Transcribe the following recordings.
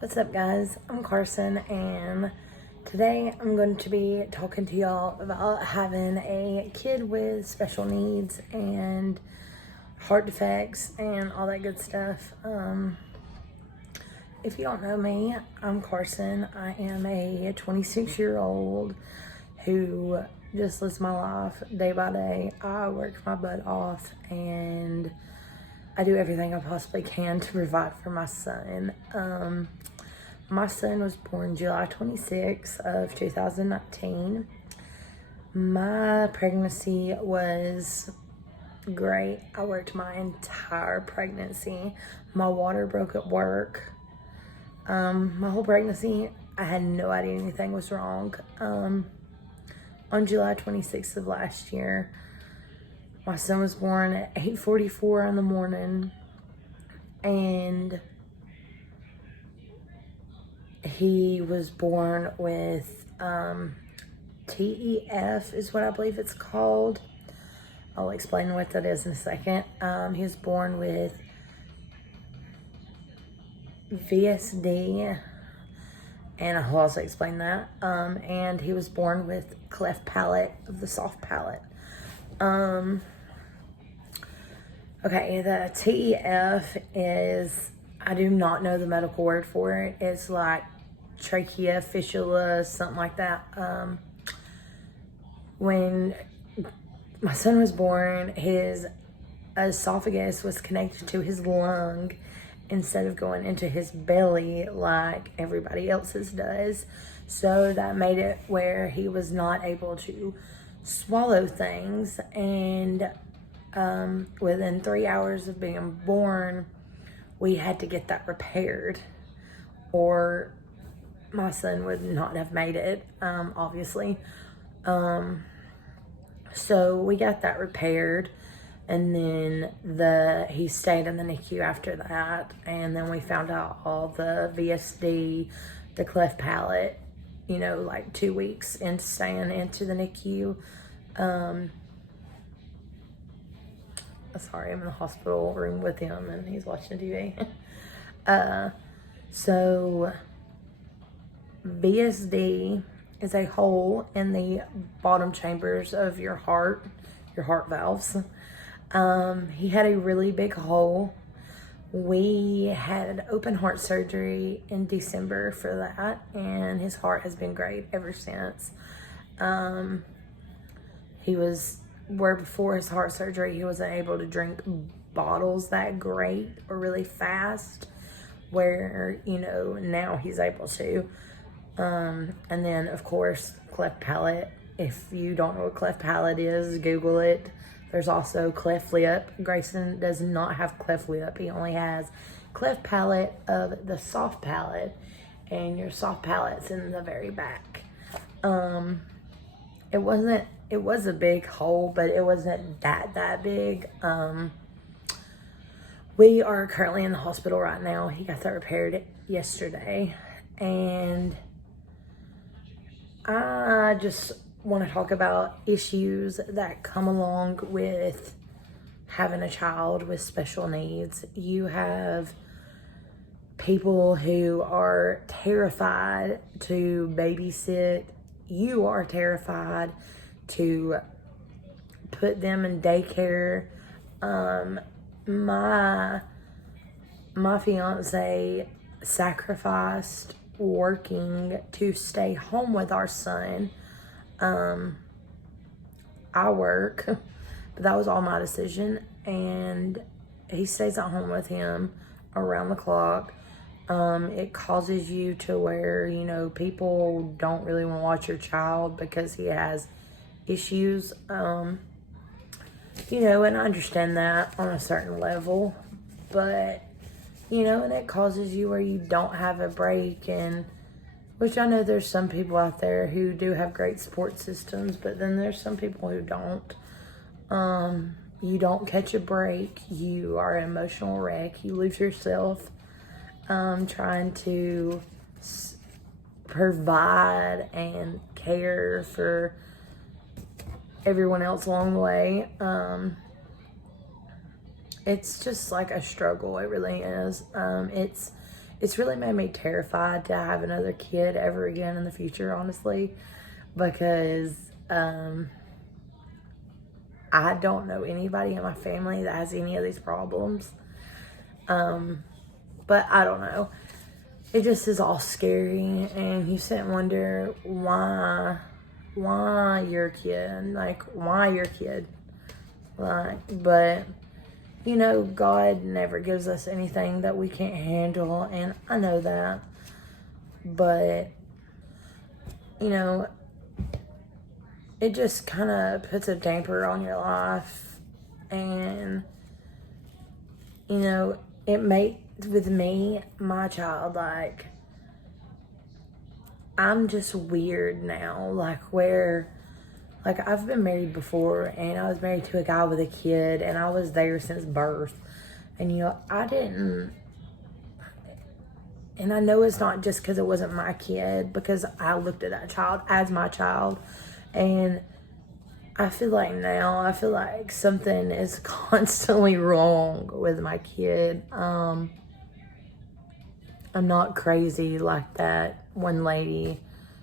What's up, guys? I'm Carson, and today I'm going to be talking to y'all about having a kid with special needs and heart defects and all that good stuff. If you don't know me, I'm Carson. I am a 26-year-old who just lives my life day by day. I work my butt off and I do everything I possibly can to provide for my son. My son was born July 26th of 2019. My pregnancy was great. I worked my entire pregnancy. My water broke at work. My whole pregnancy, I had no idea anything was wrong. On July 26th of last year, my son was born at 8:44 in the morning, and he was born with TEF is what I believe it's called. I'll explain what that is in a second. He was born with VSD, and I'll also explain that. And he was born with cleft palate of the soft palate. Okay, the TEF is, I do not know the medical word for it. It's like trachea, fistula, something like that. When my son was born, his esophagus was connected to his lung instead of going into his belly like everybody else's does. So that made it where he was not able to swallow things. And within 3 hours of being born, we had to get that repaired, or my son would not have made it, obviously. So we got that repaired, and then he stayed in the NICU after that, and then we found out all the VSD, the cleft palate, like 2 weeks into staying into the NICU. Sorry, I'm in the hospital room with him and he's watching TV. So VSD is a hole in the bottom chambers of your heart valves. He had a really big hole. We had open heart surgery in December for that, and his heart has been great ever since. Where before his heart surgery, he wasn't able to drink bottles that great or really fast, where, now he's able to. And then, of course, cleft palate. If you don't know what cleft palate is, Google it. There's also cleft lip. Grayson does not have cleft lip. He only has cleft palate of the soft palate, and your soft palate's in the very back. It was a big hole, but it wasn't that big. We are currently in the hospital right now. He got that repaired yesterday, and I just want to talk about issues that come along with having a child with special needs. You have people who are terrified to babysit. You are terrified to put them in daycare. My fiance sacrificed working to stay home with our son. I work, but that was all my decision, and he stays at home with him around the clock. It causes you to where, people don't really want to watch your child because he has issues, and I understand that on a certain level, but, and it causes you where you don't have a break, and which I know there's some people out there who do have great support systems, but then there's some people who don't. You don't catch a break. You are an emotional wreck. You lose yourself trying to provide and care for everyone else along the way. It's just like a struggle. It really is. it's really made me terrified to have another kid ever again in the future, honestly, because I don't know anybody in my family that has any of these problems. But I don't know. It just is all scary, and you sit and wonder why your kid, like, why your kid, like, but, you know, God never gives us anything that we can't handle, and I know that, but, you know, it just kind of puts a damper on your life, and, you know, it makes, with me, my child, like, I'm just weird now, like, where, like, I've been married before, and I was married to a guy with a kid, and I was there since birth, and, you know, I didn't, and I know it's not just because it wasn't my kid, because I looked at that child as my child, and I feel like something is constantly wrong with my kid. I'm not crazy like that one lady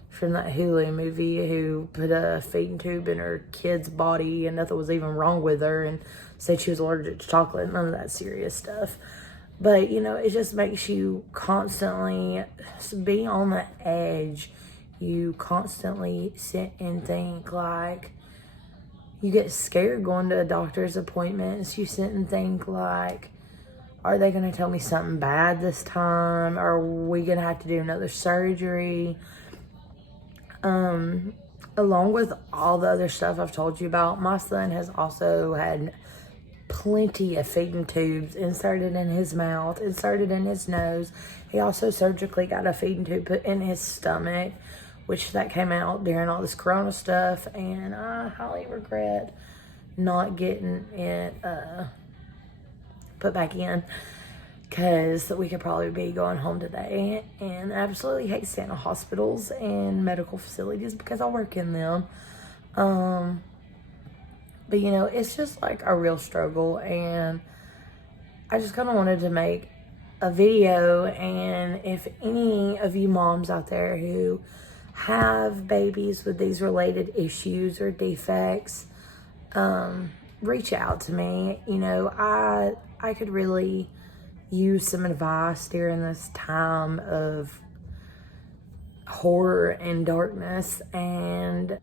from that Hulu movie who put a feeding tube in her kid's body and nothing was even wrong with her and said she was allergic to chocolate. None of that serious stuff. But, you know, it just makes you constantly be on the edge. You constantly sit and think, like, you get scared going to doctor's appointments. You sit and think, like, are they going to tell me something bad this time? Are we going to have to do another surgery? Along with all the other stuff I've told you about, my son has also had plenty of feeding tubes inserted in his mouth, inserted in his nose. He also surgically got a feeding tube put in his stomach, which that came out during all this corona stuff, and I highly regret not getting it put back in, because we could probably be going home today. And I absolutely hate staying in hospitals and medical facilities because I work in them. But, you know, it's just like a real struggle, and I just kind of wanted to make a video. And if any of you moms out there who have babies with these related issues or defects, reach out to me. You know, I could really use some advice during this time of horror and darkness, and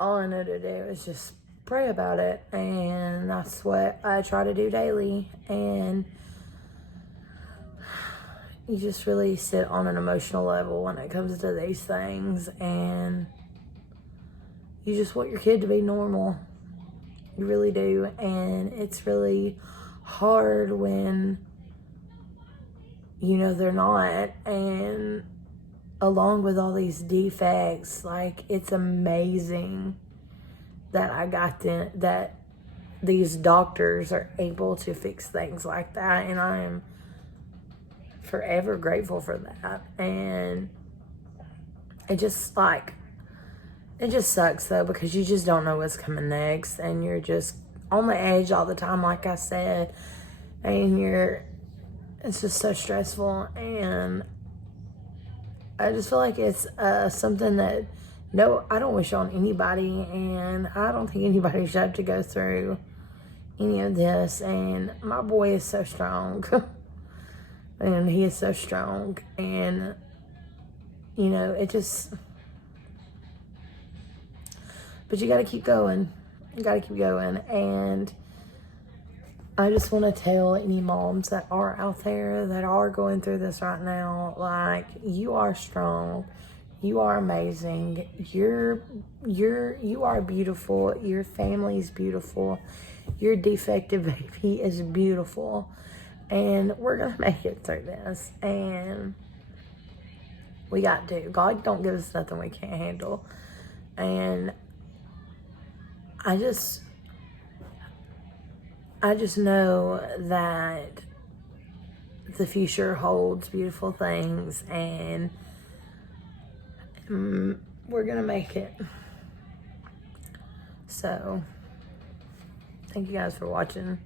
all I know to do is just pray about it, and that's what I try to do daily. And you just really sit on an emotional level when it comes to these things, and you just want your kid to be normal. You really do. And it's really hard when, you know, they're not. And along with all these defects, like, it's amazing that I got them, that these doctors are able to fix things like that, and I am forever grateful for that. And it just, like, it just sucks though, because you just don't know what's coming next, and you're just on the edge all the time, like I said, and it's just so stressful. And I just feel like it's something that, no, I don't wish on anybody, and I don't think anybody should have to go through any of this. And my boy is so strong, and he is so strong, and, you know, it just, but you gotta keep going. You gotta keep going. And I just want to tell any moms that are out there that are going through this right now, like, you are strong. You are amazing. You are beautiful. Your family is beautiful. Your defective baby is beautiful. And we're going to make it through this. And we got to. God don't give us nothing we can't handle. And I just know that the future holds beautiful things, and we're gonna make it. So, thank you guys for watching.